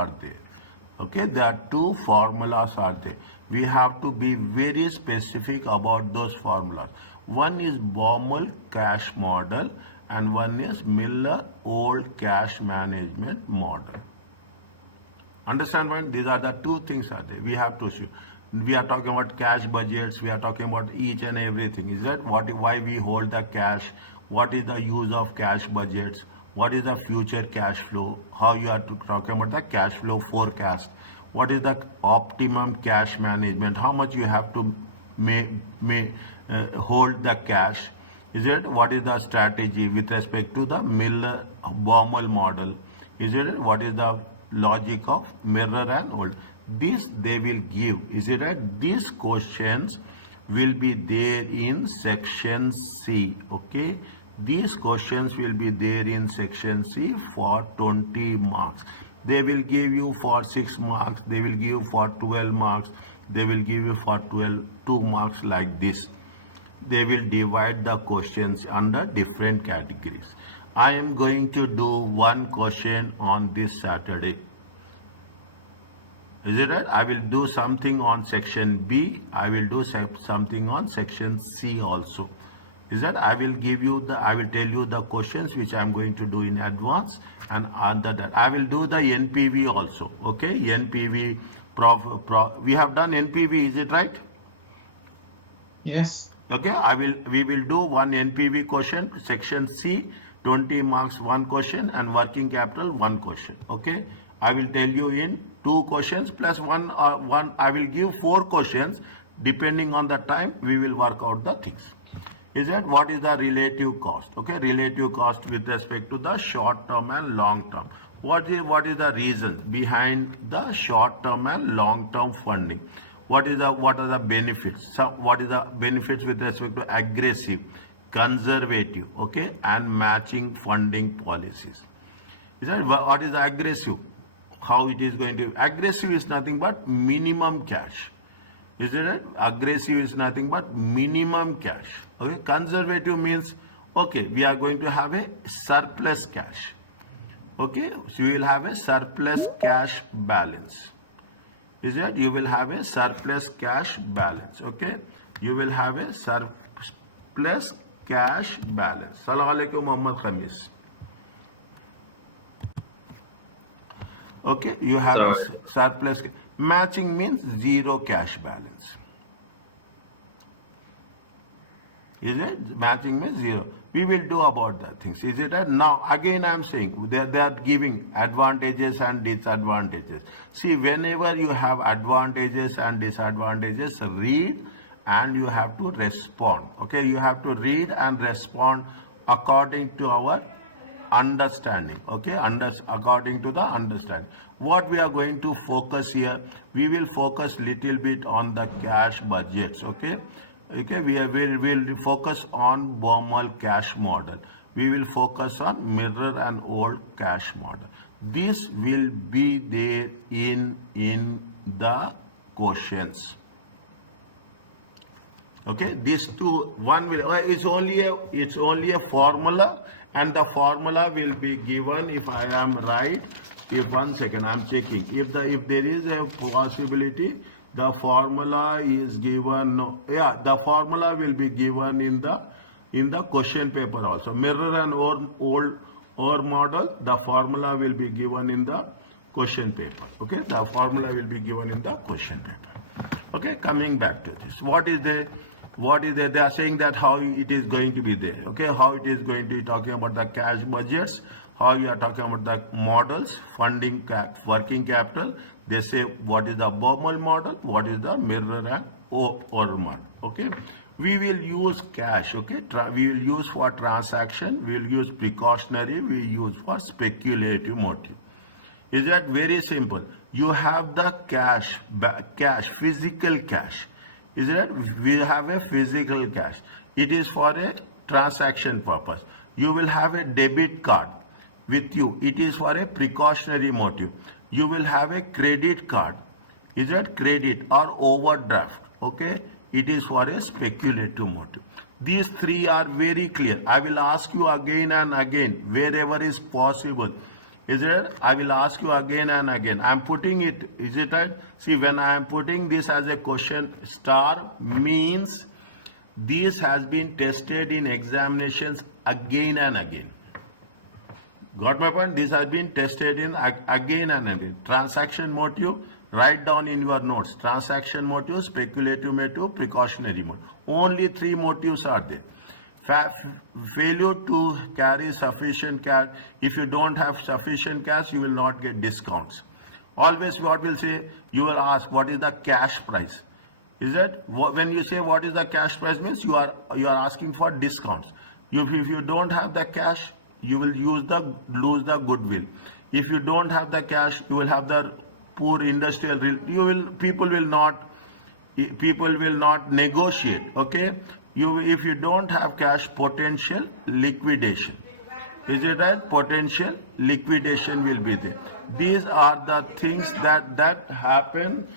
are there. Okay, there are two formulas are there. We have to be very specific about those formulas. One is Baumol cash model and one is Miller old cash management model. Understand when these are the two things are there. We have to see. We are talking about cash budgets. We are talking about each and everything. Is that why we hold the cash? What is the use of cash budgets? What is the future cash flow? How you are talking about the cash flow forecast? What is the optimum cash management? How much you have to hold the cash? Is it what is the strategy with respect to the Miller Baumol model? Is it what is the logic of mirror and old? This they will give. Is it right? These questions will be there in section C. Okay. These questions will be there in section C for 20 marks. They will give you for 6 marks. They will give you for 12 marks. They will give you for 2 marks like this. They will divide the questions under different categories. I am going to do one question on this Saturday. Is it right? I will do something on section B. I will do something on section C also. Is that I will tell you the questions which I am going to do in advance, and under that I will do the NPV also. Okay, NPV, we have done NPV, is it right? Yes. Okay, we will do one NPV question, section C, 20 marks, one question, and working capital, one question. Okay, I will tell you in 2 questions plus one. I will give 4 questions. Depending on the time, we will work out the things. Is that what is the relative cost? Okay, relative cost with respect to the short term and long term. What is the reason behind the short term and long term funding? What are the benefits? What is the benefits with respect to aggressive, conservative, okay, and matching funding policies? Is that what is the aggressive? How it is going to? Aggressive is nothing but minimum cash. Is it right? Aggressive is nothing but minimum cash. Okay. Conservative means, okay, we are going to have a surplus cash. Okay. So you will have a surplus cash balance. Is it? You will have a surplus cash balance. Okay. You will have a surplus cash balance. Salaam alaikum, Muhammad Khamis. Okay. You have a surplus. Matching means zero cash balance. Is it? Matching means zero. We will do about that things. Is it right? Now, again, I am saying they are giving advantages and disadvantages. See, whenever you have advantages and disadvantages, read and you have to respond. Okay, you have to read and respond according to our understanding. Okay, according to the understanding. What we are going to focus here, we will focus little bit on the cash budgets. Okay. Okay, we will focus on Baumol cash model. We will focus on mirror and old cash model. This will be there in the questions. Okay, these two, one will, it's only a formula, and the formula will be given, if I am right. If 1 second, I am checking. If there is a possibility, the formula is given. No, yeah, the formula will be given in the question paper also. Mirror and old model. The formula will be given in the question paper. Okay, the formula will be given in the question paper. Okay, coming back to this. What is there? They are saying that how it is going to be there. Okay, how it is going to be talking about the cash budgets. How you are talking about the models, funding, working capital. They say what is the Baumol model, what is the mirror and old model. Okay, we will use cash. Okay, we will use for transaction, we will use precautionary, we use for speculative motive. Is that very simple? You have the cash, physical cash. Is that we have a physical cash? It is for a transaction purpose. You will have a debit card with you. It is for a precautionary motive. You will have a credit card. Is that credit or overdraft? Okay. It is for a speculative motive. These 3 are very clear. I will ask you again and again wherever is possible. Is it? I will ask you again and again. I am putting it, is it right? See, when I am putting this as a question, star means this has been tested in examinations again and again. Got my point? This has been tested in again and again. Transaction motive, write down in your notes. Transaction motive, speculative motive, precautionary motive. Only 3 motives are there. Failure to carry sufficient cash. If you don't have sufficient cash, you will not get discounts. Always what will say, you will ask what is the cash price. Is it? When you say what is the cash price means you are asking for discounts. If you don't have the cash, you will lose the goodwill. If you don't have the cash, you will have the poor industrial. People will not negotiate. Okay. If you don't have cash, potential liquidation. Is it right? Potential liquidation will be there. These are the things that happen.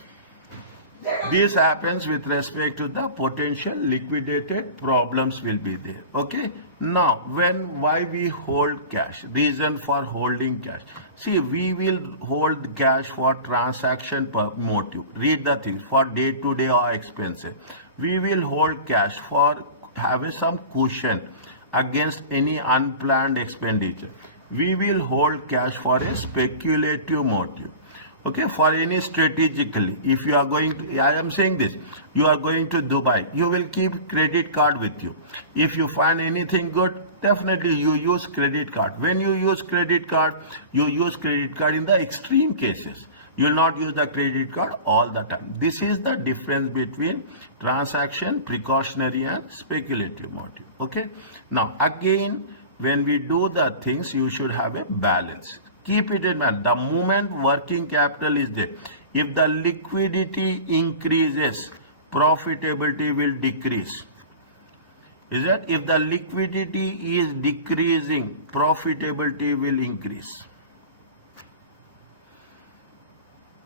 This happens with respect to the potential liquidated problems will be there. Okay. Now, why we hold cash? Reason for holding cash. See, we will hold cash for transaction motive. Read the things for day-to-day or expenses. We will hold cash for having some cushion against any unplanned expenditure. We will hold cash for a speculative motive. Okay, for any strategically, if you are going to, I am saying this, you are going to Dubai, you will keep credit card with you. If you find anything good, definitely you use credit card. When you use credit card in the extreme cases. You will not use the credit card all the time. This is the difference between transaction, precautionary and speculative motive. Okay. Now again, when we do the things, you should have a balance. Keep it in mind. The moment working capital is there, if the liquidity increases, profitability will decrease. Is that? If the liquidity is decreasing, profitability will increase.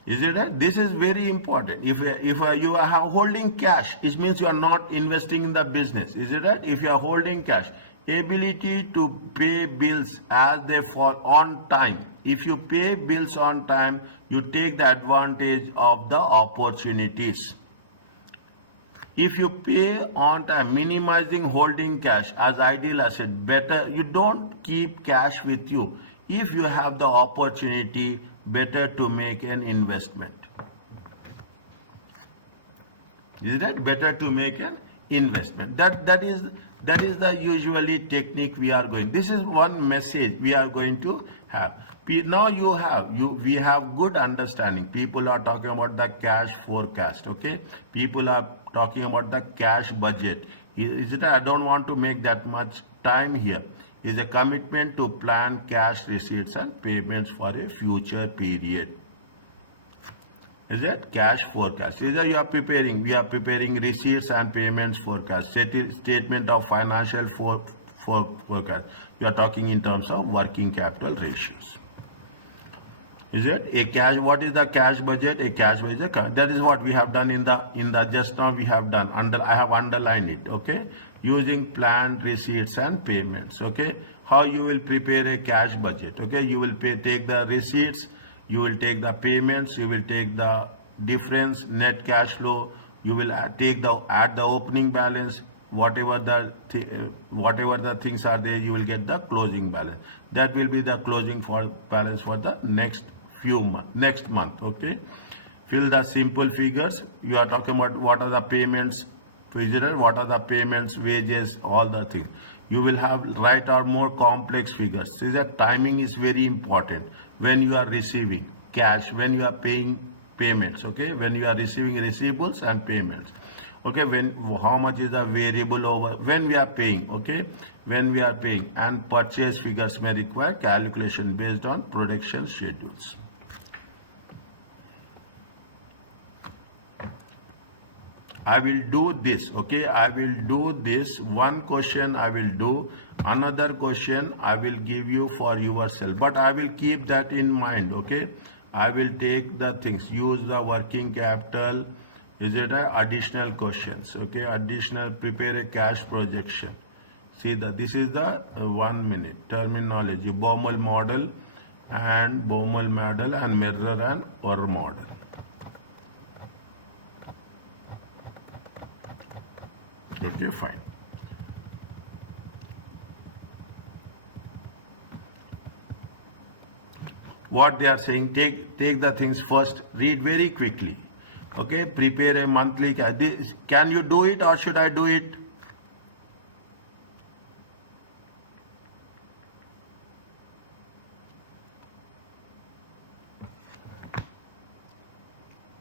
Is it right? This is very important. If you are holding cash, it means you are not investing in the business. Is it right? If you are holding cash, ability to pay bills as they fall on time. If you pay bills on time, you take the advantage of the opportunities. If you pay on time, minimizing holding cash as ideal asset, better you don't keep cash with you. If you have the opportunity, better to make an investment. Is that better to make an investment? That is the usually technique we are going. This is one message we are going to have. Now we have good understanding. People are talking about the cash forecast. Okay, people are talking about the cash budget. Is it? I don't want to make that much time here. Is a commitment to plan cash receipts and payments for a future period. Is that cash forecast? Is that we are preparing receipts and payments forecast, statement of financial forecast. You are talking in terms of working capital ratios. Is it a cash? What is the cash budget? A cash budget. That is what we have done in the just now we have done. I have underlined it. Okay. Using planned receipts and payments. Okay, how you will prepare a cash budget. Okay, you will take the receipts, you will take the payments, you will take the difference, net cash flow, you will add the opening balance, whatever the things are there, you will get the closing balance. That will be the closing balance for the next month. Okay, fill the simple figures. You are talking about what are the payments. What are the payments, wages, all the things. You will write out more complex figures. See that timing is very important when you are receiving cash, when you are paying payments. Okay, when you are receiving receivables and payments. Okay, how much is the variable over when we are paying. Okay, when we are paying, and purchase figures may require calculation based on production schedules. I will do this. Okay, I will do this. One question I will do. Another question I will give you for yourself. But I will keep that in mind. Okay, I will take the things. Use the working capital. Is it additional questions? Okay, additional. Prepare a cash projection. See this is the 1 minute terminology. Baumol model. and Baumol model and mirror and Orr model. Okay, fine. What they are saying, take the things first, read very quickly. Okay, prepare a monthly. Can you do it or should I do it?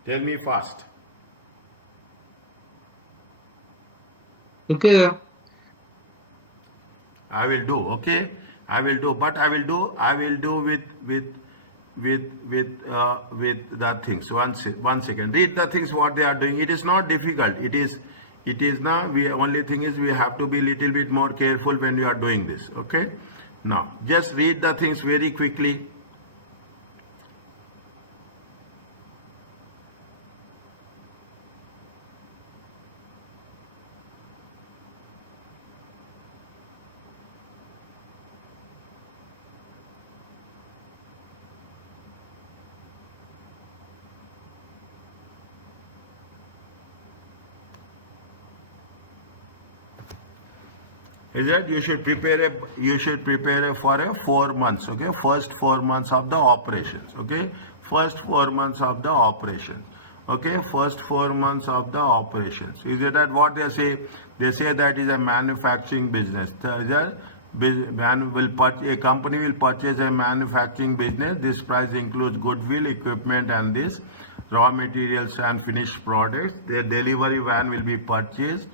Tell me fast. Okay. I will do. Okay, I will do. But I will do with the things. One second. Read the things what they are doing. It is not difficult. It is now. We only thing is we have to be little bit more careful when we are doing this. Okay. Now just read the things very quickly. Is that you should prepare for a 4 months. Okay, first 4 months of the operations. Okay, first 4 months of the operations. Okay, first 4 months of the operations. Is it that what they say? They say that is a manufacturing business. A company will purchase a manufacturing business. This price includes goodwill, equipment, and this raw materials and finished products. Their delivery van will be purchased.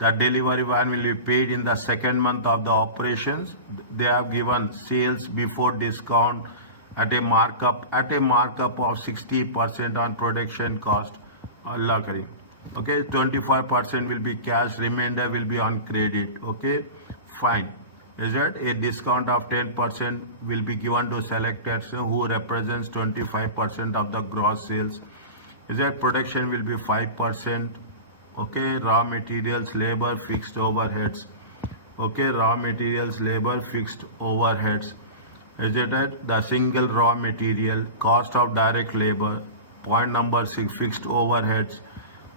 The delivery van will be paid in the second month of the operations. They have given sales before discount at a markup of 60% on production cost. Allah Kareem. Okay, 25% will be cash, remainder will be on credit. Okay, fine. Is that a discount of 10% will be given to selectors who represents 25% of the gross sales. Is that production will be 5%. Okay, raw materials, labor, fixed overheads. Okay, raw materials, labor, fixed overheads. Is it that the single raw material, cost of direct labor, point number 6, fixed overheads.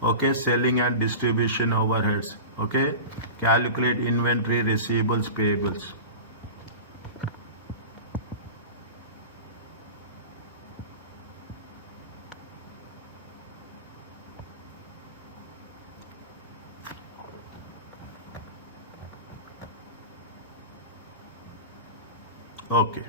Okay, selling and distribution overheads. Okay, calculate inventory, receivables, payables. Okay.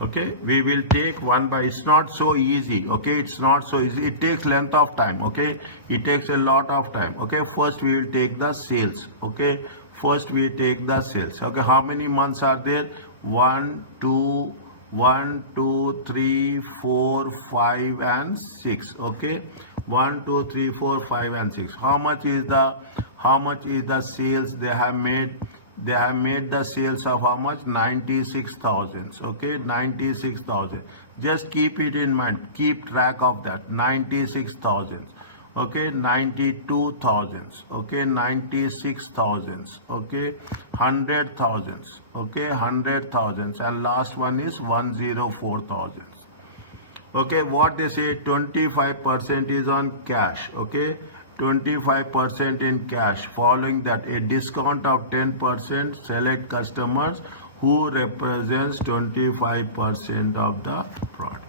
Okay, we will take one by, it's not so easy. Okay, it's not so easy. It takes length of time. Okay, it takes a lot of time. Okay, first we will take the sales. Okay, first we take the sales. Okay, how many months are there? 1, 2, 1, 2, 3, 4, 5, and 6. Okay, 1, 2, 3, 4, 5, and 6. How much is the sales they have made? They have made the sales of how much? 96,000. Okay, 96,000. Just keep it in mind. Keep track of that. 96,000. Okay, 92,000. Okay, 96,000. Okay, 100,000. Okay, 100,000. And last one is 104,000. Okay, what they say, 25% is on cash. Okay, 25% in cash. Following that, a discount of 10%, select customers who represents 25% of the product.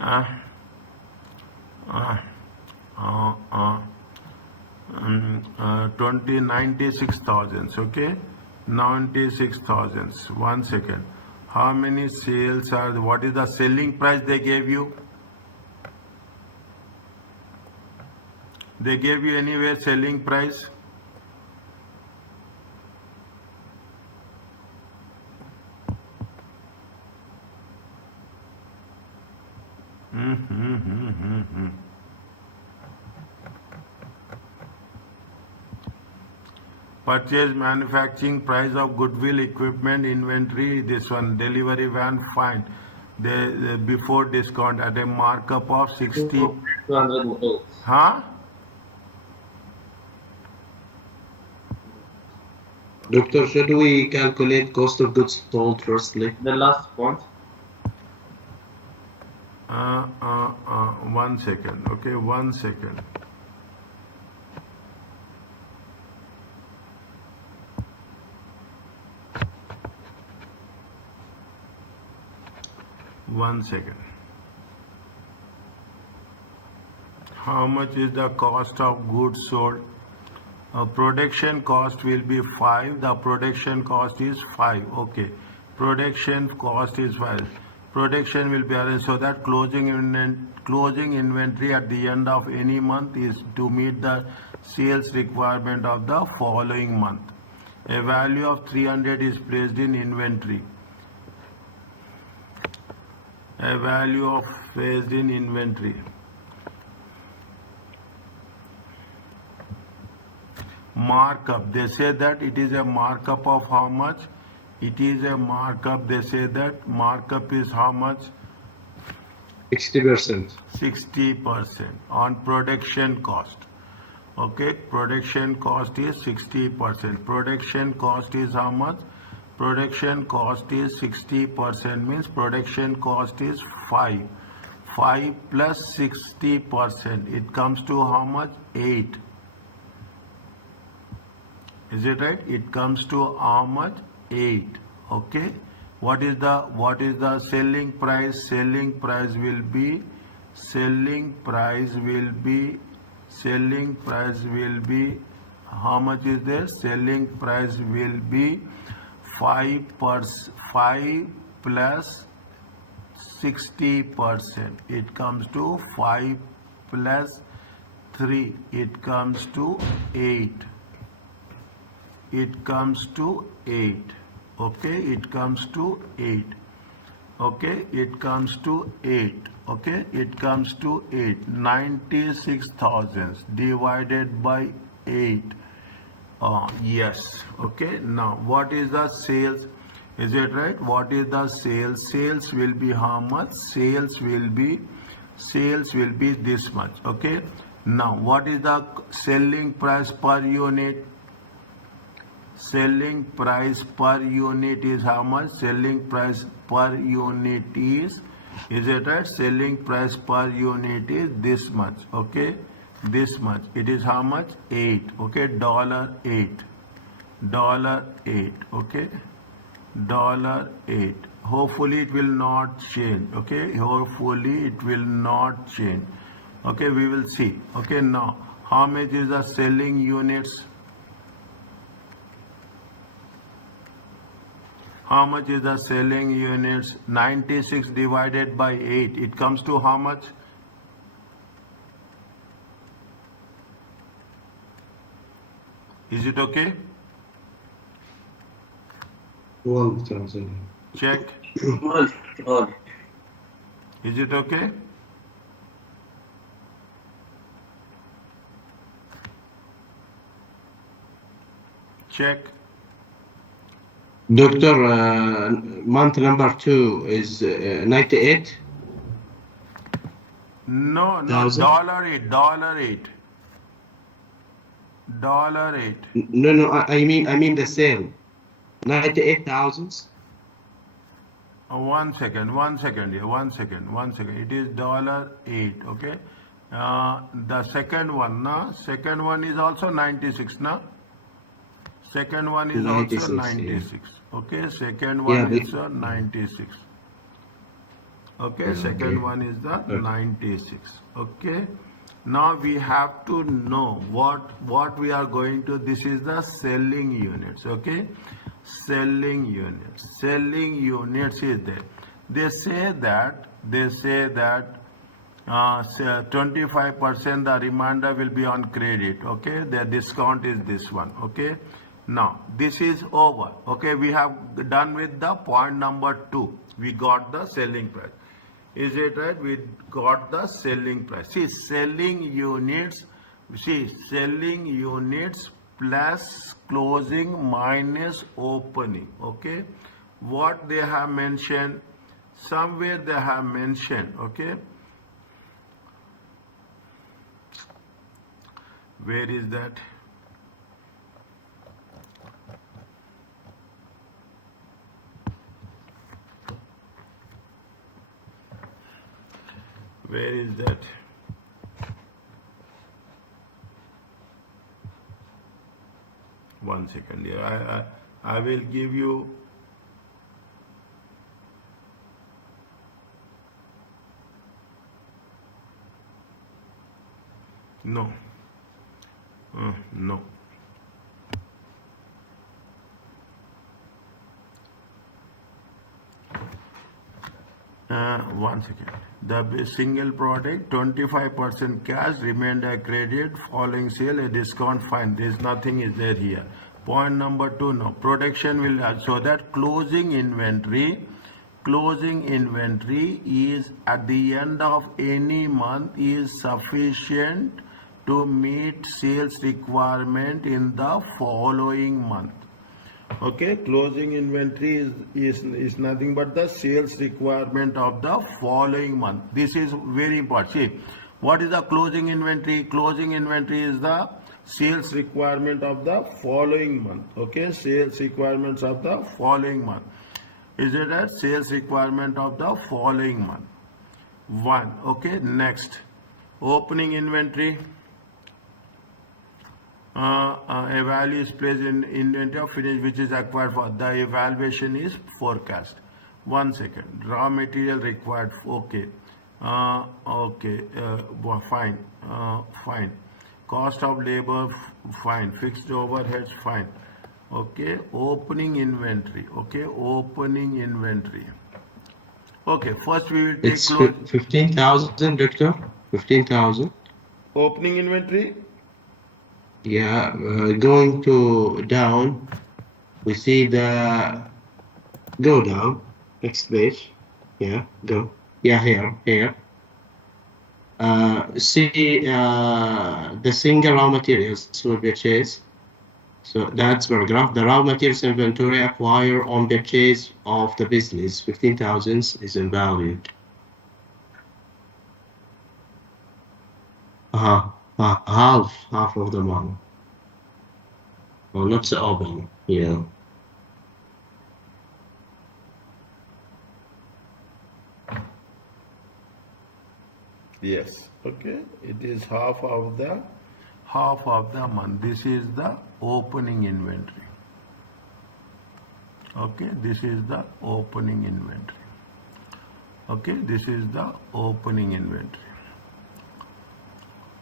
Uh, uh, 96,000. Okay, 96,000. 1 second. How many sales are? What is the selling price they gave you? They gave you anywhere selling price? Purchase manufacturing price of goodwill, equipment, inventory, this one, delivery van, fine. The before discount at a markup of 60. 200 rupees. Huh? Doctor, should we calculate cost of goods sold firstly? The last point. 1 second. Okay, 1 second. One second. How much is the cost of goods sold? Production cost will be 5. The production cost is 5. Okay. Production cost is 5. Production will be arranged so that closing inventory at the end of any month is to meet the sales requirement of the following month. A value of 300 is placed in inventory. A value of placed in inventory. Markup, they say that it is a markup of how much? It is a markup, they say that markup is how much? 60%. 60% on production cost. Okay, production cost is 60%. Production cost is how much? Production cost is 60%, means production cost is 5. 5 plus 60%, it comes to how much? 8. Is it right? It comes to how much? 8. Okay. What is the selling price? Selling price will be how much is there? Selling price will be 5 plus 60%. It comes to 5 plus 3. It comes to 8. It comes to 8. Okay, it comes to 8. Okay, it comes to 8. Okay, it comes to 8. 96,000 divided by 8. Yes. Okay, now what is the sales? Is it right? What is the sales? Sales will be how much? Sales will be this much. Okay, now what is the selling price per unit? Selling price per unit is how much? Selling price per unit is it right? Selling price per unit is this much. Okay, this much. It is how much? 8. Okay, $8. $8. Okay, $8. Hopefully it will not change. Okay, hopefully it will not change. Okay, we will see. Okay, now how much is the selling units? How much is the selling units? 96 divided by 8. It comes to how much? Is it okay? 12,000. Check. Well, Is it okay? Check. Doctor, month number 2 is 98. No, Thousand? $8. $8. No, I mean the sale. 98,000. 1 second here. 1 second. It is $8. Okay. The second one is also 96, na? Second one is 96, also 96. Okay, second one Yeah, is 96. Okay, Yeah, second okay. one is the 96. Okay, now we have to know what we are going to. This is the selling units. Okay, selling units is there. They say that 25%, the remainder will be on credit. Okay, the discount is this one. Okay, now this is over. Okay, we have done with the point number 2. We got the selling price. Is it right? We got the selling price. See, selling units plus closing minus opening. Okay, what they have mentioned, somewhere they have mentioned, okay, where is that? Where is that? One second here. I will give you. No. No. One second. The single product, 25% cash, remainder credit, following sale, a discount, fine. There's nothing is there here. Point number 2, no. Production will, so that closing inventory is at the end of any month is sufficient to meet sales requirement in the following month. Okay, closing inventory is nothing but the sales requirement of the following month. This is very important. See, what is the closing inventory? Closing inventory is the sales requirement of the following month. Okay, sales requirements of the following month. Is it a sales requirement of the following month? 1. Okay, next. Opening inventory. A value is placed in inventory of finished which is acquired for. The evaluation is forecast. 1 second. Raw material required. Okay. Fine. Fine. Cost of labor, fine. Fixed overheads, fine. Okay. Opening inventory. Okay. Opening inventory. Okay. First we will take It's 15,000, Doctor. 15,000. Opening inventory. Yeah, going to down, we see the go down, next page. Yeah, go. Yeah, here. See the single raw materials we purchase. So that's paragraph. The raw materials inventory acquired on purchase of the business, 15,000 is invalued. Half of the money. Well, not so open, yeah. Yes. Okay. It is half of the month. This is the opening inventory. Okay. This is the opening inventory. Okay. This is the opening inventory.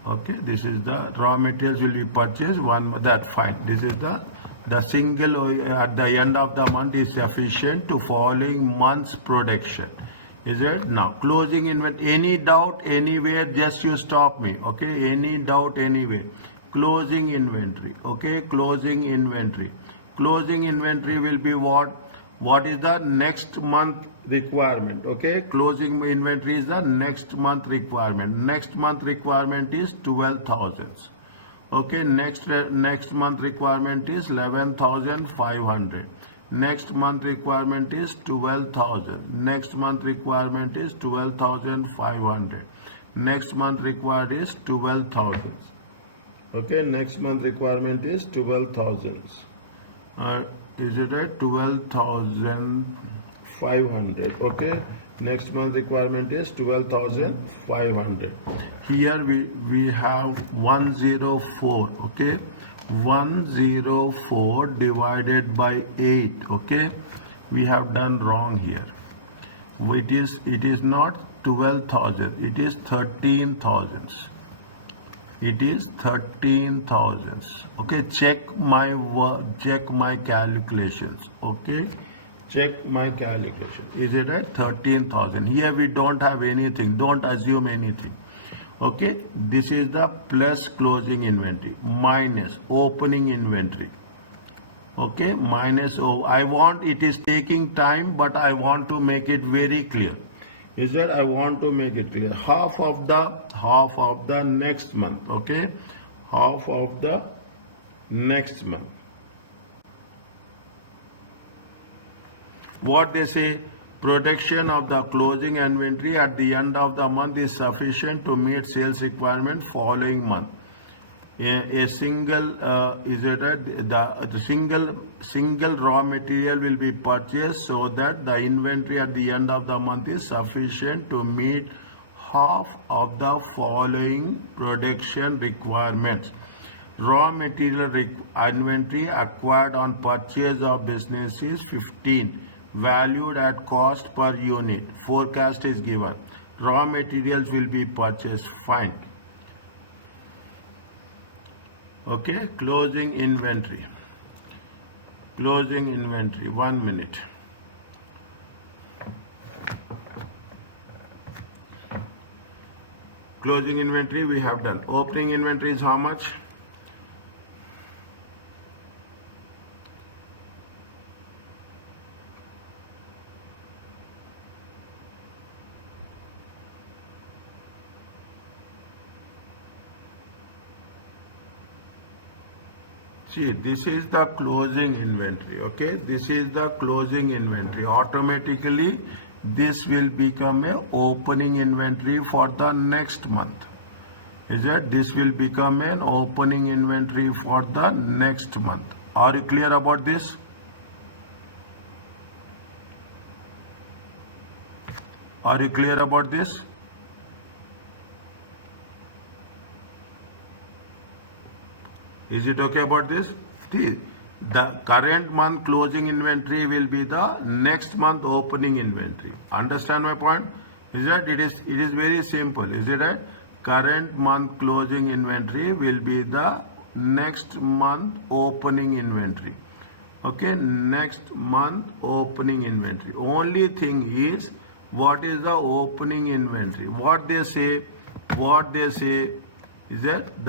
Okay. This is the raw materials will be purchased. That fine. This is the single at the end of the month is sufficient to following month's production. Is it? Now, closing inventory. Any doubt anywhere, just you stop me. Okay. Any doubt anywhere. Closing inventory. Okay. Closing inventory. Closing inventory will be what? What is the next month requirement? Okay. Closing inventory is the next month requirement. Next month requirement is 12,000. Okay. Next month requirement is 11,500. Next month requirement is 12,000. Next month requirement is 12,500. Next month required is 12,000. Okay, next month requirement is 12,000. Is it at 12,500? Okay, next month requirement is 12,500. Here we have 104. Okay. 104 divided by 8. Okay, we have done wrong here. It is not 12,000, it is 13,000. It is 13,000. Okay, check my calculations. Okay, check my calculation. Is it at 13,000? Here we don't have anything. Don't assume anything. Okay, this is the plus closing inventory minus opening inventory. Okay, minus it is taking time, but I want to make it very clear. Is that I want to make it clear. Half of the next month. Okay, half of the next month. What they say, protection of the closing inventory at the end of the month is sufficient to meet sales requirement following month. A single is it right? The single raw material will be purchased so that the inventory at the end of the month is sufficient to meet half of the following production requirements. Raw material inventory acquired on purchase of business is 15, valued at cost per unit. Forecast is given. Raw materials will be purchased. Fine. Okay, closing inventory. Closing inventory, 1 minute. Closing inventory we have done. Opening inventory is how much? See, this is the closing inventory, okay? This is the closing inventory. Automatically, this will become a opening inventory for the next month. Is that this will become an opening inventory for the next month. Are you clear about this? Are you clear about this? Is it okay about this? See, the current month closing inventory will be the next month opening inventory. Understand my point? Is that it is very simple. Is it right? Current month closing inventory will be the next month opening inventory. Okay, next month opening inventory. Only thing is, what is the opening inventory? What they say is that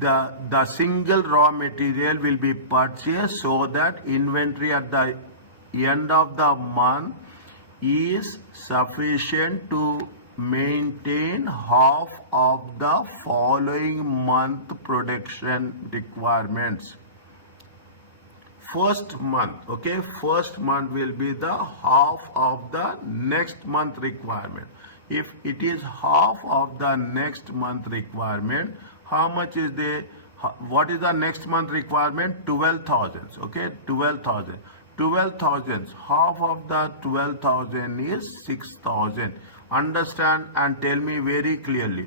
the single raw material will be purchased so that inventory at the end of the month is sufficient to maintain half of the following month production requirements. First month, okay, first month will be the half of the next month requirement. If it is half of the next month requirement, how much is what is the next month requirement? 12,000, okay, 12,000. 12,000, half of the 12,000 is 6,000. Understand and tell me very clearly.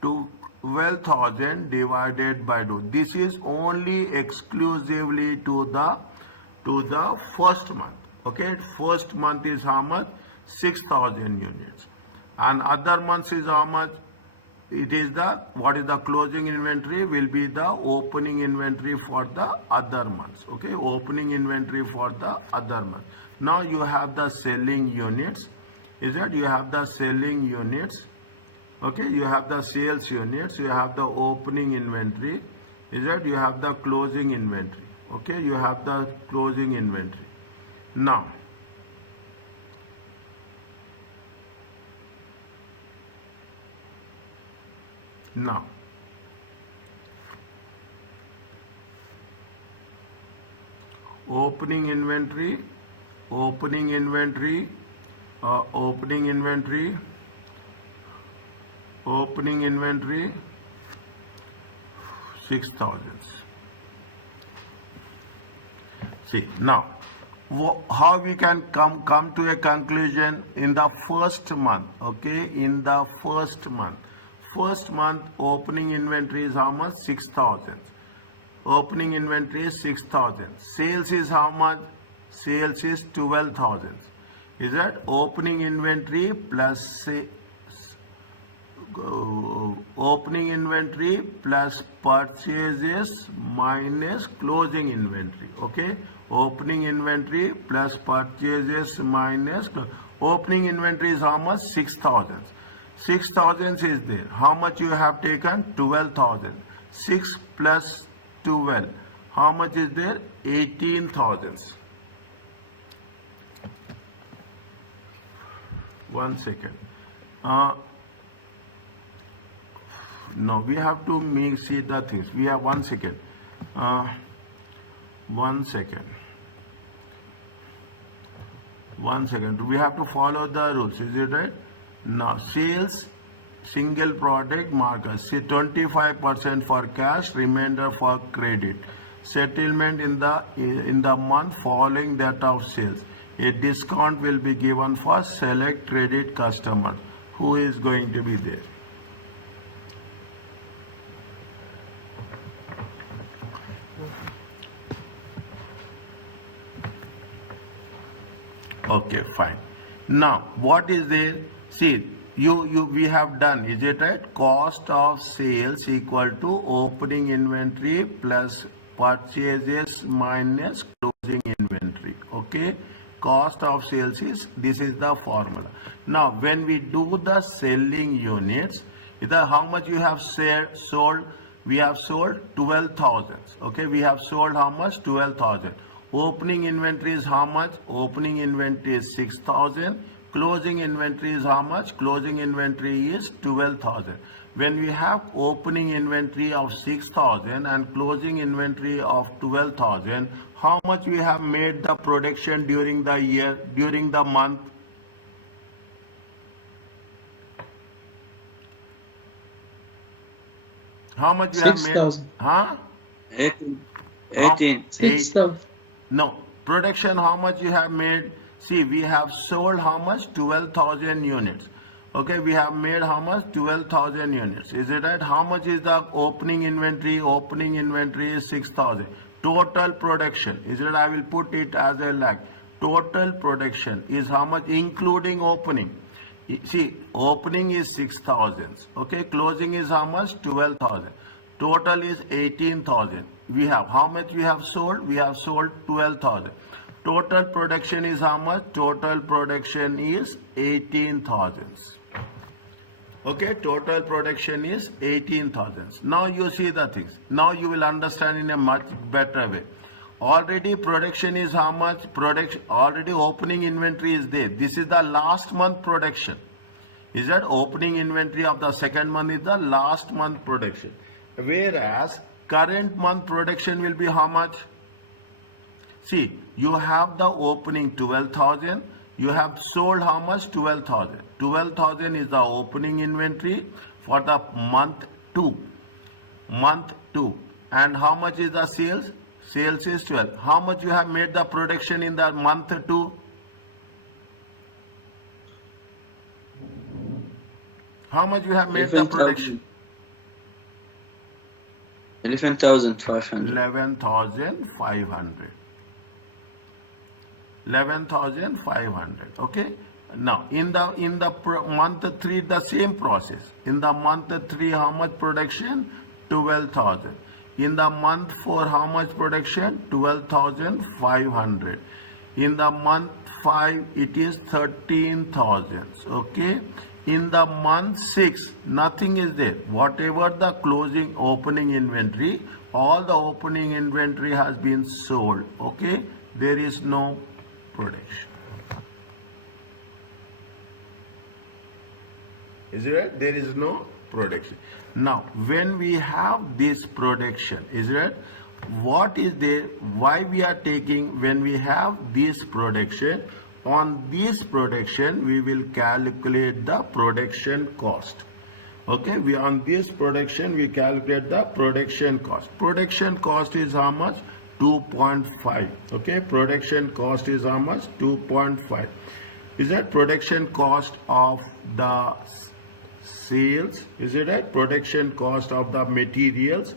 12,000 divided by 2. This is only exclusively to the first month. Okay, first month is how much? 6,000 units. And other months is how much? It is what is the closing inventory will be the opening inventory for the other months. Okay, opening inventory for the other month. Now you have the selling units. Is that you have the selling units? Okay, you have the sales units. You have the opening inventory. Is that you have the closing inventory? Okay, you have the closing inventory. Now, opening inventory, opening inventory, opening inventory, opening inventory, 6,000. See, now how we can come to a conclusion in the first month. Okay, in the first month opening inventory is how much? 6,000. Opening inventory is 6,000. Sales is how much? Sales is 12,000. Is that opening inventory plus opening inventory plus purchases minus closing inventory? Okay, opening inventory plus purchases minus opening inventory is how much? 6,000. 6,000 is there. How much you have taken? 12,000. 6 plus 12. How much is there? 18,000. 1 second. No, we have to make see the things. We have 1 second. 1 second. 1 second. We have to follow the rules. Is it right? Now, sales, single product marker. Say 25% for cash, remainder for credit. Settlement in the month following that of sales. A discount will be given for select credit customer. Who is going to be there? Okay, fine. Now, what is there? See, we have done, is it right? Cost of sales equal to opening inventory plus purchases minus closing inventory. Okay, cost of sales is, this is the formula. Now, when we do the selling units, either how much you have sold, we have sold 12,000. Okay, we have sold how much? 12,000. Opening inventory is how much? Opening inventory is 6,000. Closing inventory is how much? Closing inventory is 12,000. When we have opening inventory of 6,000 and closing inventory of 12,000, how much we have made the production during the year, during the month? How much we have made? 6,000. Huh? 18. 6,000. No, production, how much you have made? See, we have sold how much? 12,000 units. Okay, we have made how much? 12,000 units. Is it right? How much is the opening inventory? Opening inventory is 6,000. Total production, is it? I will put it as a lag. Total production is how much including opening? See, opening is 6,000. Okay, closing is how much? 12,000. Total is 18,000. We have, how much we have sold? We have sold 12,000. Total production is how much? Total production is 18,000. Okay, total production is 18,000. Now you see the things. Now you will understand in a much better way. Already production is how much? Production, already opening inventory is there. This is the last month production. Is that opening inventory of the second month is the last month production. Whereas current month production will be how much? See, you have the opening 12,000. You have sold how much? 12,000. 12,000 is the opening inventory for the month 2. Month 2. And how much is the sales? Sales is 12. How much you have made the production in the month 2? How much you have made the production? 11,500. 11,500. 11,500. Okay. Now in the month 3 the same process. In the month 3 how much production? 12,000. In the month 4 how much production? 12,500. In the month 5 it is 13,000. Okay. In the month 6 nothing is there. Whatever the closing opening inventory, all the opening inventory has been sold. Okay. There is no production. Is it right? There is no production. Now, when we have this production, is it right? What is there? Why we are taking, when we have this production, on this production we will calculate the production cost. Okay, we on this production we calculate the production cost. Production cost is how much? 2.5. Okay, production cost is how much? 2.5. Is that production cost of the sales? Is it right? Production cost of the materials?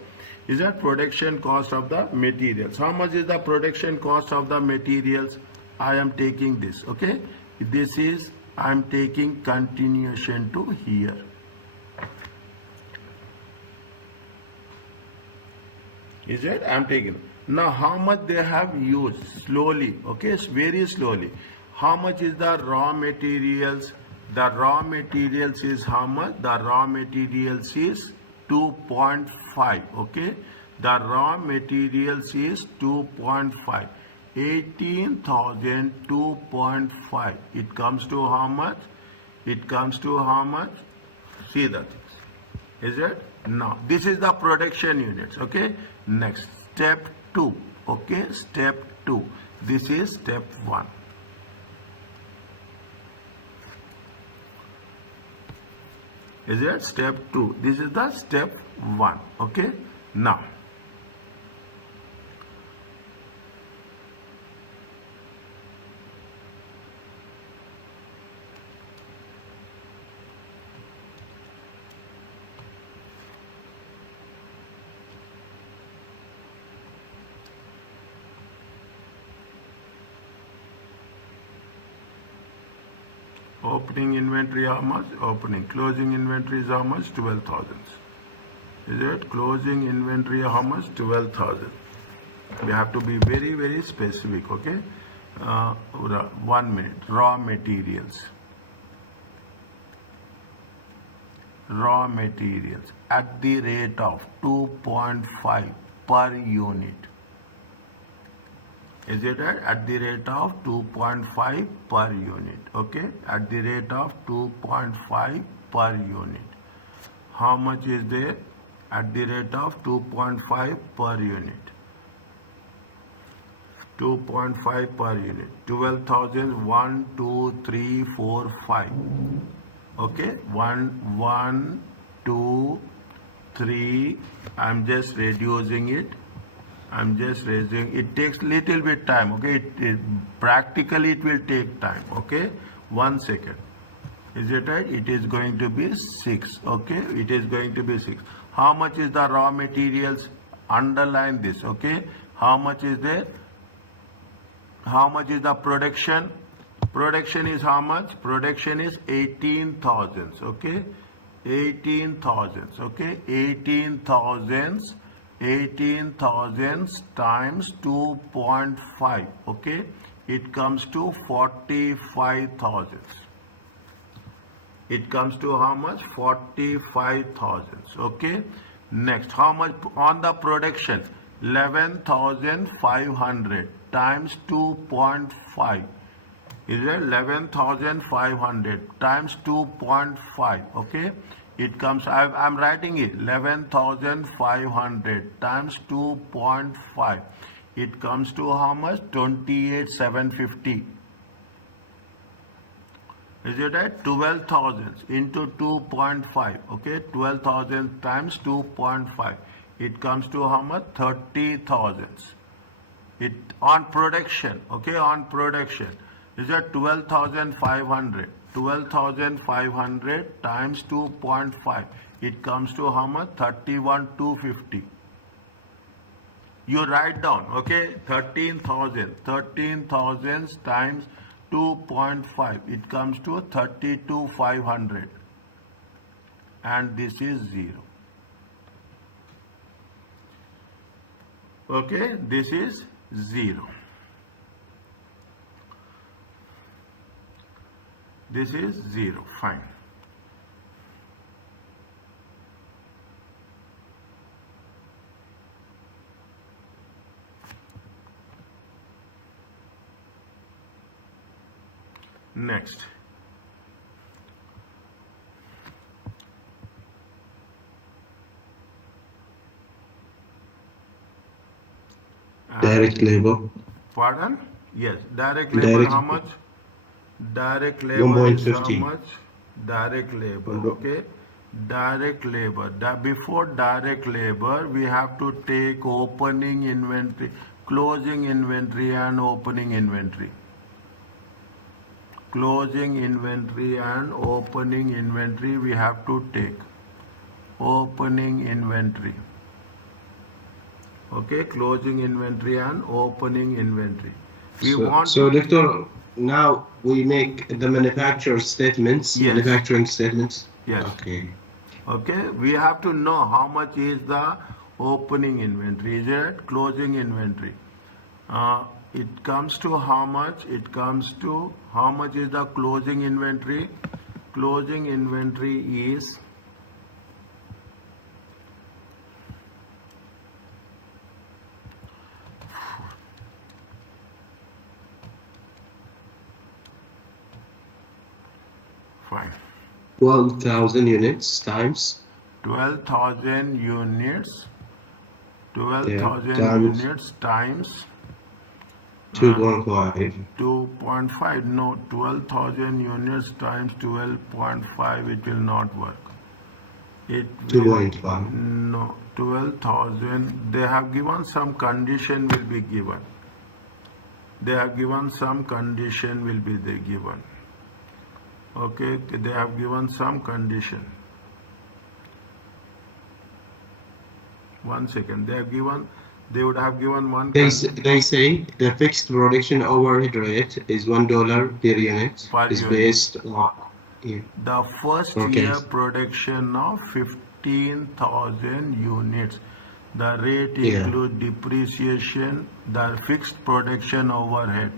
Is that production cost of the materials? How much is the production cost of the materials? I am taking this. Okay, this is, I am taking continuation to here. Is it? I am taking. Now how much they have used? Slowly. Okay, very slowly. How much is the raw materials? The raw materials is how much? The raw materials is 2.5. Okay, the raw materials is 2.5. 18,000 2.5. It comes to how much? It comes to how much? See that. Is it? Now, this is the production units, okay? Next, step 2, okay? Step 2. This is step 1. Is it? Step 2. This is the step 1, okay? Now, opening inventory how much? Opening. Closing inventory is how much? 12,000. Is it? Closing inventory how much? 12,000. We have to be very, very specific, okay? 1 minute. Raw materials. Raw materials at the rate of 2.5 per unit. Is it right? At the rate of 2.5 per unit, okay? At the rate of 2.5 per unit. How much is there? At the rate of 2.5 per unit. 2.5 per unit. 12,000, 1, 2, 3, 4, 5. Okay? 1, 2, 3. I'm just reducing it. I'm just raising. It takes little bit time, okay? Practically it will take time, okay? 1 second. Is it right? It is going to be 6, okay? It is going to be 6. How much is the raw materials? Underline this, okay? How much is there? How much is the production? Production is how much? Production is 18,000, okay? 18,000, okay? 18,000 times 2.5, okay? It comes to 45,000. It comes to how much? 45,000, okay? Next, how much on the production? 11,500 times 2.5. Is it 11,500 times 2.5, okay? It comes, I'm writing it, 11,500 times 2.5. It comes to how much? 28,750. Is it right? 12,000 into 2.5, okay? 12,000 times 2.5. It comes to how much? 30,000. It on production, okay? On production. Is that 12,500? 12,500 times 2.5. It comes to how much? 31,250. You write down, okay? 13,000. 13,000 times 2.5. It comes to 32,500. And this is 0. Okay? This is 0. This is 0. Fine. Next. Direct labor. Pardon? Yes. Direct labor Direct- how much? Direct labor is how 1.50. much? Direct labor, One- okay? Direct labor. Before direct labor, we have to take opening inventory, closing inventory and opening inventory. Closing inventory and opening inventory we have to take. Opening inventory. Okay, closing inventory and opening inventory. We want So, to, Doctor, now we make the manufacturer statements, Yes. manufacturing statements. Yes. Okay. okay, we have to know how much is the opening inventory, is it closing inventory. It comes to how much? It comes to how much is the closing inventory? Closing inventory is fine. 12,000 units times 12,000 units, 12,000 times units times 2.5. 2.5. No, 12,000 units times 12.5, it will not work. It will, 2.5. no, 12,000. They have given some condition will be given. They have given some condition will be they given. Okay, they have given some condition. 1 second. They have given. They would have given one. They say the fixed production overhead rate is $1 per unit Per is unit. based on The first Okay. year production of 15,000 units. The rate Yeah. includes depreciation. The fixed production overhead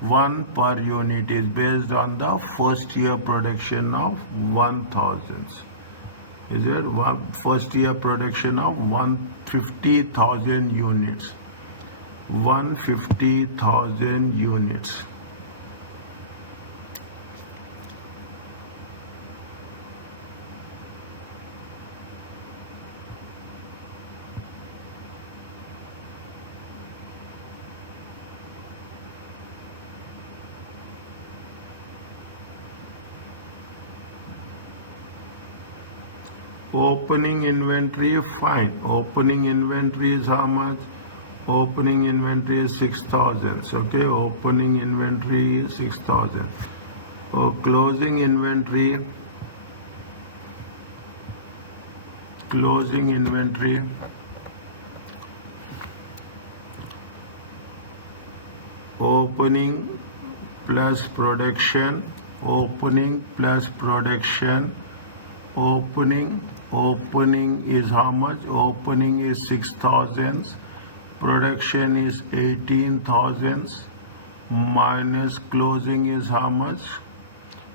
1 per unit is based on the first year production of 1,000. Is it first year production of 150,000 units? 150,000 units. Opening inventory, fine. Opening inventory is how much? Opening inventory is 6,000. Okay, opening inventory is 6,000. Oh, closing inventory. Closing inventory. Opening plus production. Opening plus production. Opening is how much? Opening is 6,000, production is 18,000, minus closing is how much?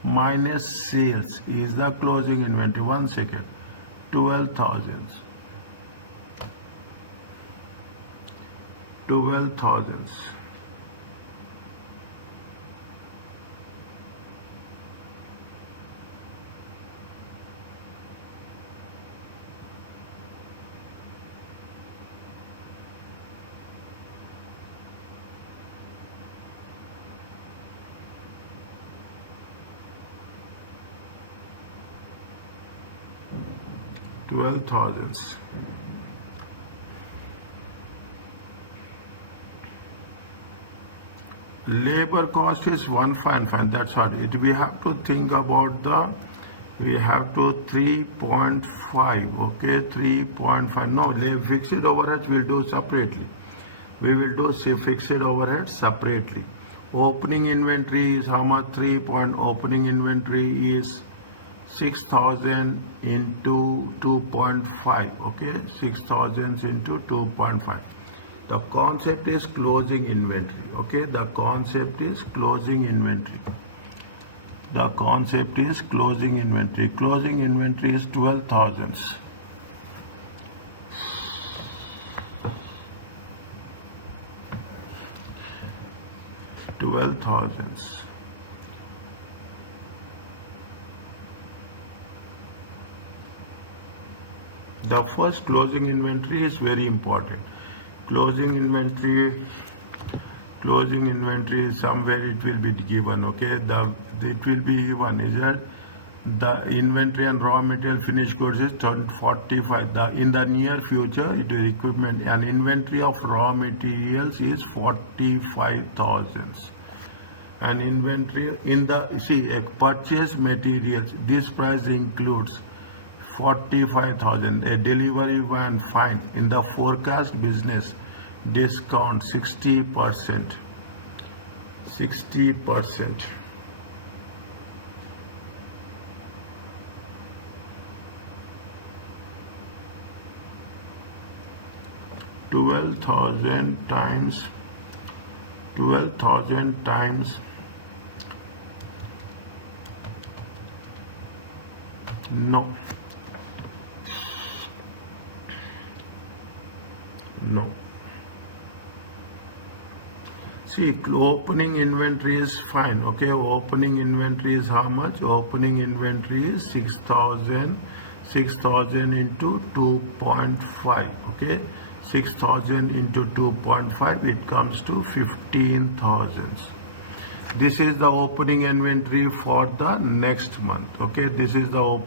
Minus sales is the closing inventory. 1 second. 12,000. 12,000. $12,000. Labor cost is 1.5. That's what it. We have to think about the. We have to 3.5. Okay, 3.5. No, fixed overheads we'll do separately. We will do fixed overheads separately. Opening inventory is how much? Opening inventory is 6,000 into 2.5. Okay, 6,000 into 2.5. The concept is closing inventory. Okay, the concept is closing inventory. The concept is closing inventory. Closing inventory is 12,000. The first closing inventory is very important. Closing inventory is somewhere it will be given. Okay, it will be given. Is that the inventory and raw material finished goods is 45. In the near future it is equipment and inventory of raw materials is 45,000. And inventory in the purchase materials, this price includes 45,000. A delivery van, fine. In the forecast business, discount 60%. 60%. $12,000 times no. See, opening inventory is fine. Okay, opening inventory is how much? Opening inventory is 6,000. 6,000 into 2.5. Okay, 6,000 into 2.5, it comes to 15,000. This is the opening inventory for the next month. Okay, this is the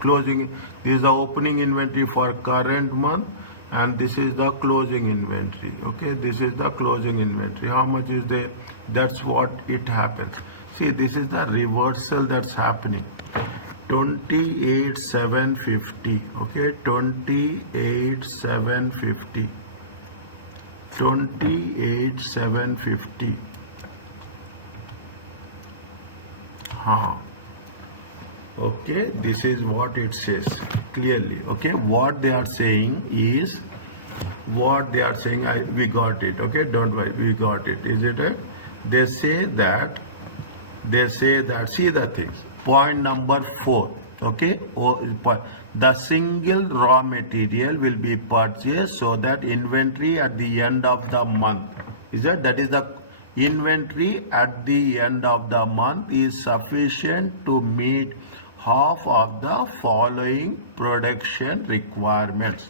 closing. This is the opening inventory for current month, and this is the closing inventory. Okay, this is the closing inventory. How much is there? That's what it happens. See, this is the reversal that's happening. 28,750. Okay, 28,750. 28,750. Okay, this is what it says clearly. Okay, what they are saying is, we got it. Okay, don't worry, we got it. Is it right? They say that, see the things. Point number 4. Okay, the single raw material will be purchased so that inventory at the end of the month, that is the inventory at the end of the month is sufficient to meet half of the following production requirements.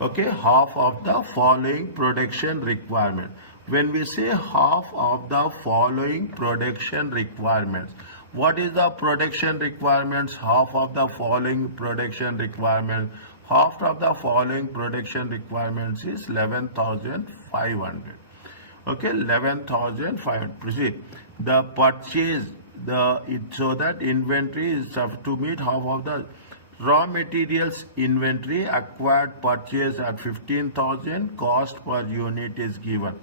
Okay, half of the following production requirement. When we say half of the following production requirements, what is the production requirements? Half of the following production requirement. Half of the following production requirements is 11,500. Okay, 11,500. Proceed. The purchase, so that inventory is to meet half of the raw materials inventory acquired purchase at 15,000. Cost per unit is given.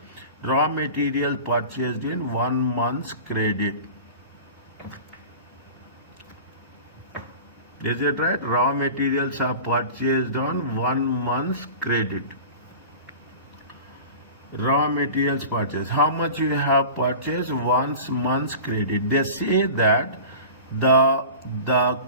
Raw material purchased in 1 month's credit. Is it right? Raw materials are purchased on 1 month's credit. Raw materials purchase. How much you have purchased? 1 month's credit. They say that the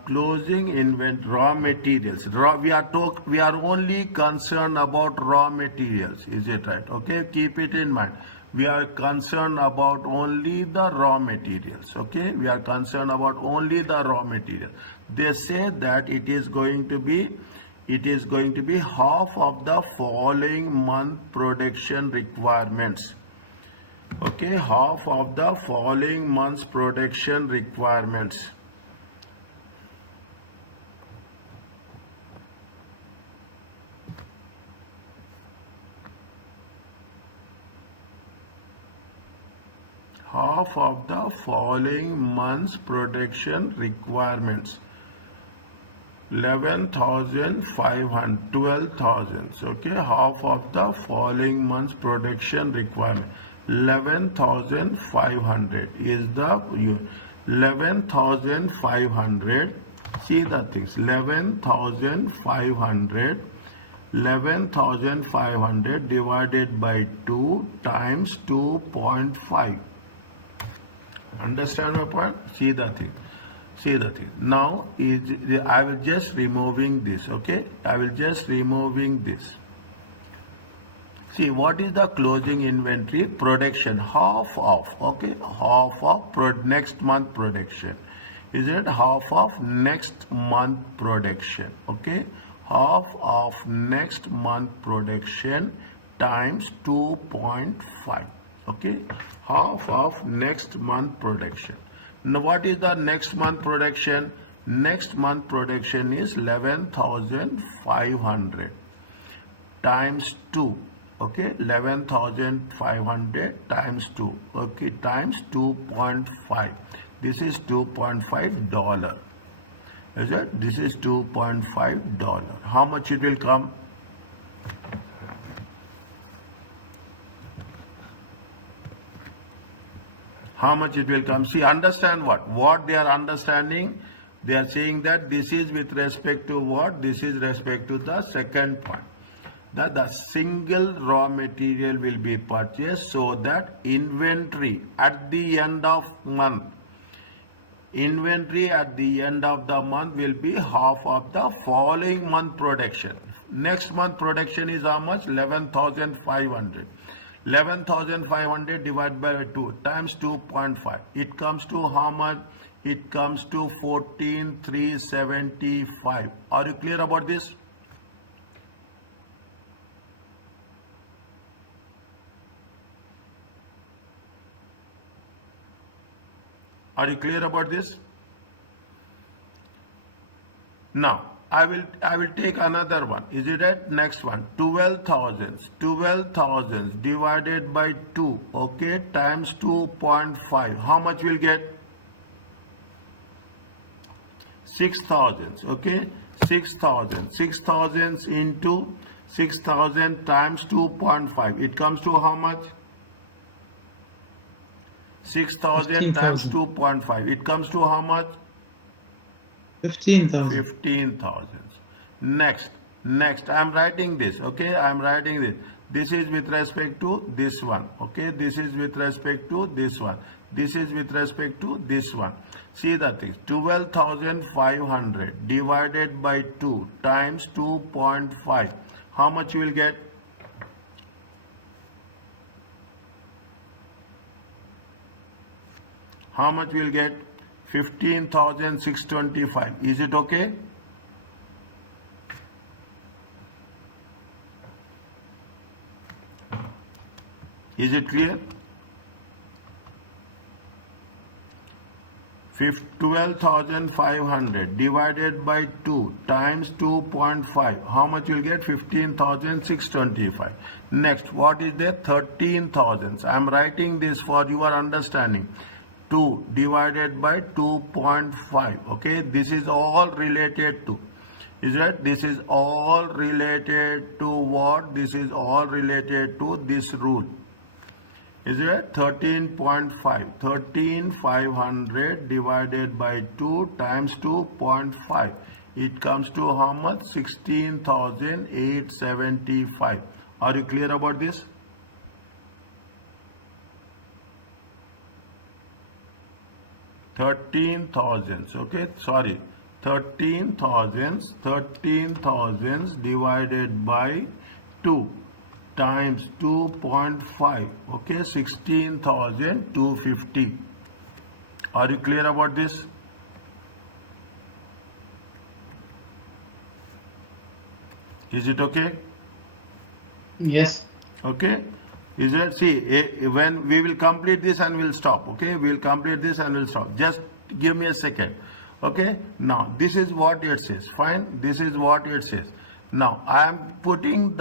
closing inventory raw materials. We are only concerned about raw materials. Is it right? Okay, keep it in mind. We are concerned about only the raw materials. Okay, we are concerned about only the raw material. They say that it is going to be half of the following month production requirements. Okay, half of the following month's production requirements. Half of the following month's production requirements. 11,500, 12,000. Okay, half of the following month's production requirement. 11,500 is the 11,500. See the things. 11,500 divided by 2 times 2.5. Understand my point? See the thing. Now I will just removing this. Okay, I will just removing this. See, what is the closing inventory production? Half of. Okay, half of next month production. Is it half of next month production? Okay, half of next month production times 2.5. Okay, half of next month production. Now, what is the next month production? Next month production is 11,500 times 2. Okay, 11,500 times 2. Okay, times 2.5. This is $2.5. Is it? This is $2.5. How much it will come? How much it will come? See, understand what they are understanding. They are saying that this is with respect to what? This is respect to the second point. That the single raw material will be purchased so that inventory at the end of month. Inventory at the end of the month will be half of the following month production. Next month production is how much? 11,500. 11,500 divided by 2 times 2.5. It comes to how much? it comes to 14,375. Are you clear about this? Are you clear about this? Now, I will take another one. Is it right? Next one. 12,000 divided by 2, okay, times 2.5. How much will get? 6,000, okay? 6,000 into 6,000 times 2.5. It comes to how much? 6,000 times 2.5. It comes to how much? 15,000. 15,000. Next, I am writing this, okay? I am writing this. This is with respect to this one, okay? This is with respect to this one. This is with respect to this one. See the thing. 12,500 divided by 2 times 2.5. How much you will get? How much will get? 15,625. Is it okay? Is it clear? 12,500 divided by 2 times 2.5. How much you will get? 15,625. Next, what is there? 13,000. I am writing this for your understanding. 2 divided by 2.5. Okay, this is all related to. Is right? This is all related to what? This is all related to this rule. Is it 13.5? 13,500 divided by 2 times 2.5. It comes to how much? 16,875. Are you clear about this? Okay, sorry. 13,000 divided by 2 times 2.5, okay, 16,250. Are you clear about this? Is it okay? Yes. Okay. Is it? See, when we will complete this and we'll stop. Okay, we'll complete this and we'll stop. Just give me a second. Okay. Now this is what it says. Fine. This is what it says. Now I am putting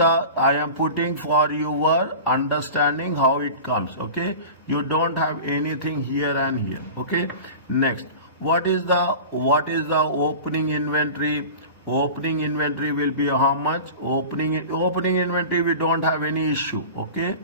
for your understanding how it comes. Okay. You don't have anything here and here. Okay. Next, what is the opening inventory? Opening inventory will be how much? Opening inventory we don't have any issue. Okay.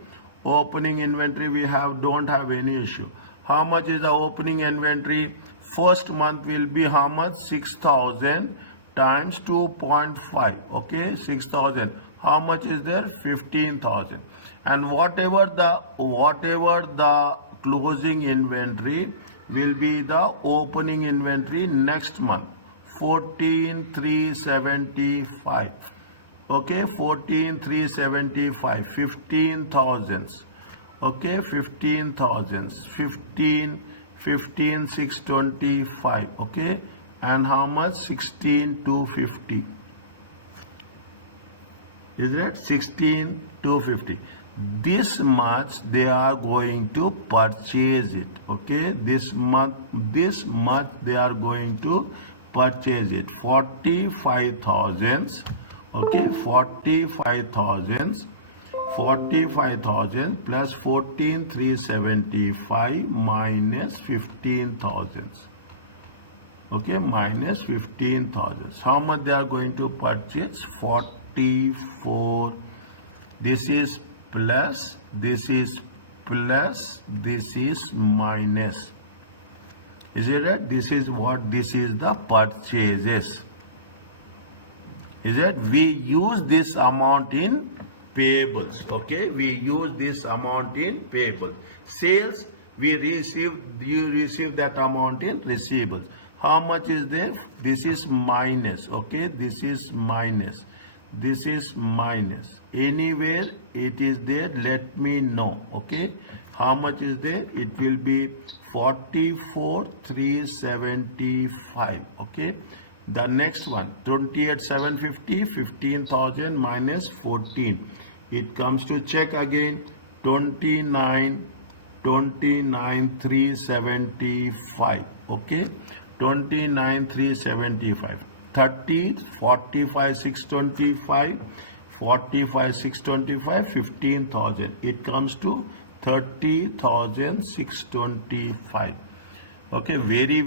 Opening inventory we don't have any issue. How much is the opening inventory? First month will be how much? 6,000 times 2.5. Okay, 6,000. How much is there? 15,000. And whatever the closing inventory will be the opening inventory next month. 14,375. Okay, 14,375. 15,000. Okay, 15,000. 15,625. Okay, and how much? 16,250. Is it 16,250? This much they are going to purchase it. Okay, this much they are going to purchase it. 45,000. Okay, 45,000 plus 14,375 minus 15,000. Okay, minus 15,000. How much they are going to purchase? 44. This is plus, this is plus, this is minus. Is it right? This is what? This is the purchases. Is it? We use this amount in payables. Okay, we use this amount in payables. Sales, you receive that amount in receivables. How much is there? This is minus. Okay, this is minus. This is minus. Anywhere it is there, let me know. Okay, How much is there? It will be 44,375. Okay. The next one, 28,750, 15,000 minus 14. It comes to check again, 29,375. Okay. 29,375. 30, 45,625. 45,625, 15,000. It comes to 30,625. Okay, very.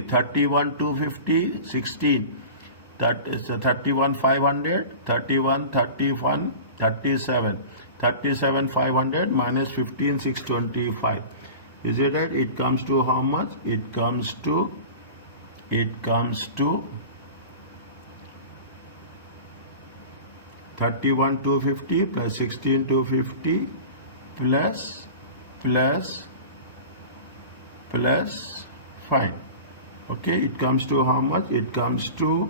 31,250, 16. That is 31,500, 31, 31, 37. 37,500 minus 15,625. Is it right? It comes to how much? It comes to 31,250 plus 16,250 plus fine. Okay, it comes to how much? It comes to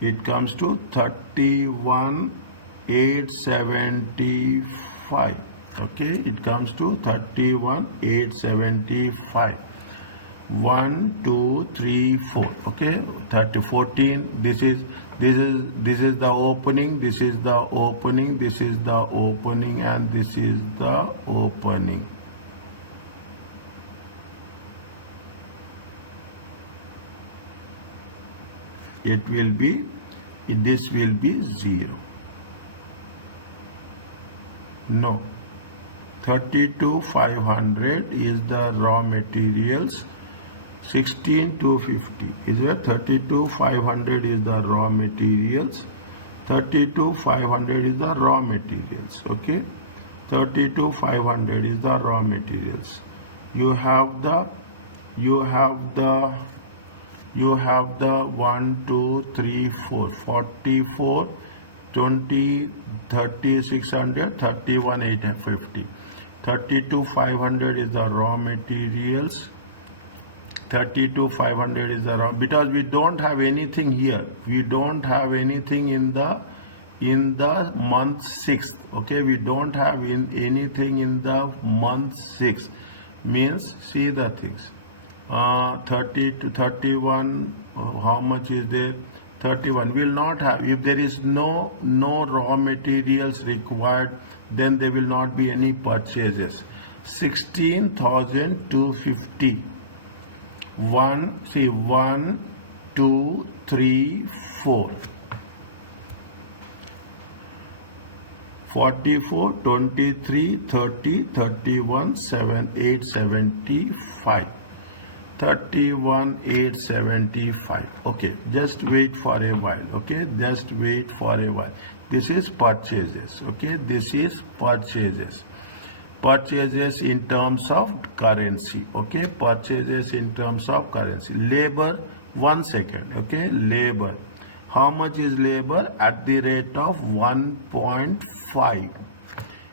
31,875. Okay, it comes to 31,875. 1, 2, 3, 4. Okay, 14. This is the opening. This is the opening. This is the opening, and this is the opening. This will be 0. No. 32,500 is the raw materials. 16,250 is it? 32,500 is the raw materials. 32,500 is the raw materials. Okay, 32,500 is the raw materials. You have the 1, 2, 3, 4, 44, 20, 30, 600, 31, 850. 32,500 is the raw materials. 32,500 is the raw, because we don't have anything here. We don't have anything in the month 6th. Okay, we don't have anything in the month 6. Means, see the things. 30 to 31. How much is there? 31. Will not have. If there is no raw materials required, then there will not be any purchases. 16,250. 1, 2, 3, 4. 44, 23, 30, 31, 7, 8, 75. 31, 875. Okay, just wait for a while. Okay, just wait for a while. This is purchases. Okay, this is purchases. Purchases in terms of currency. Okay, purchases in terms of currency. Labor, 1 second. Okay, labor. How much is labor? At the rate of 1.5.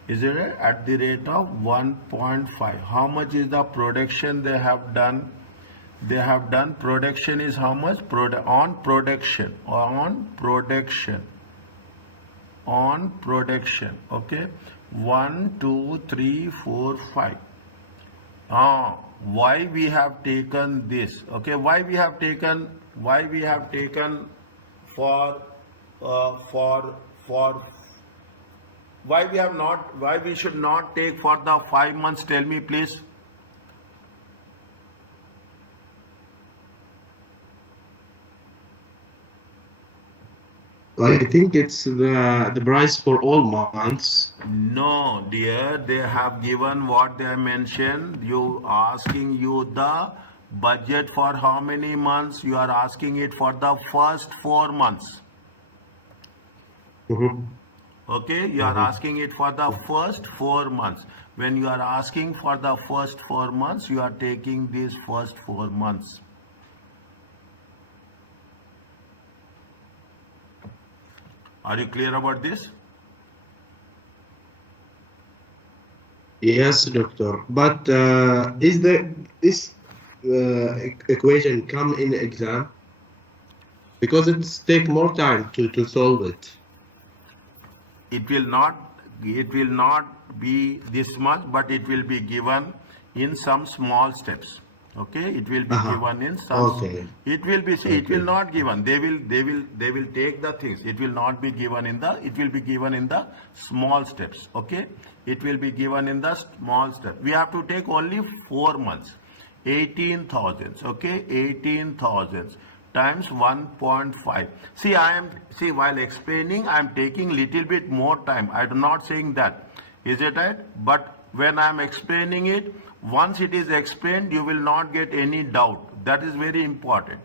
Is it right? At the rate of 1.5. How much is the production they have done? They have done production is how much? On production. Okay, 1, 2, 3, 4, 5. Why we have taken this? Okay, why we have taken for why we should not take for the 5 months? Tell me, please. I think it's the price for all months. No, dear, they have given what they have mentioned. You asking you the budget for how many months? You are asking it for the first 4 months. Okay, you are asking it for the first 4 months. When you are asking for the first 4 months, you are taking these first 4 months. Are you clear about this? Yes, doctor. But is this equation come in exam? Because it's take more time to solve it. It will not it will not be this much, but it will be given in some small steps. Okay, it will be given in some. Okay. It will be. See, it will Okay. not given. They will take the things. It will not be given in the. It will be given in the small steps. Okay, it will be given in the small step. We have to take only 4 months. 18,000. Okay, 18,000 times 1.5. See, while explaining, I am taking little bit more time. I am not saying that. Is it right? But when I am explaining it, once it is explained, you will not get any doubt. That is very important.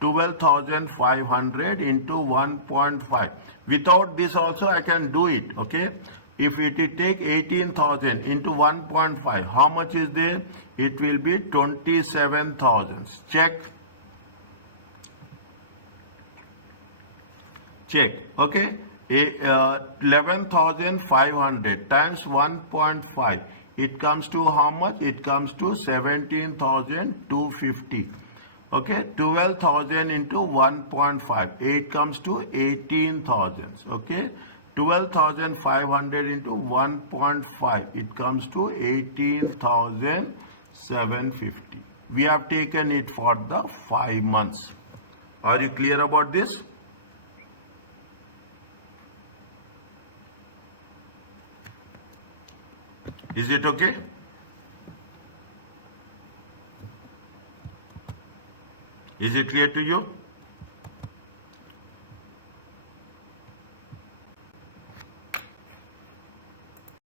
12,500 into 1.5. Without this also I can do it. Okay. If it take 18,000 into 1.5, how much is there? It will be 27,000. Check. Check. Okay. 11,500 times 1.5. It comes to how much? It comes to 17,250. Okay. 12,000 into 1.5. It comes to 18,000. Okay. 12,500 into 1.5. It comes to 18,750. We have taken it for the 5 months. Are you clear about this? Is it okay? Is it clear to you?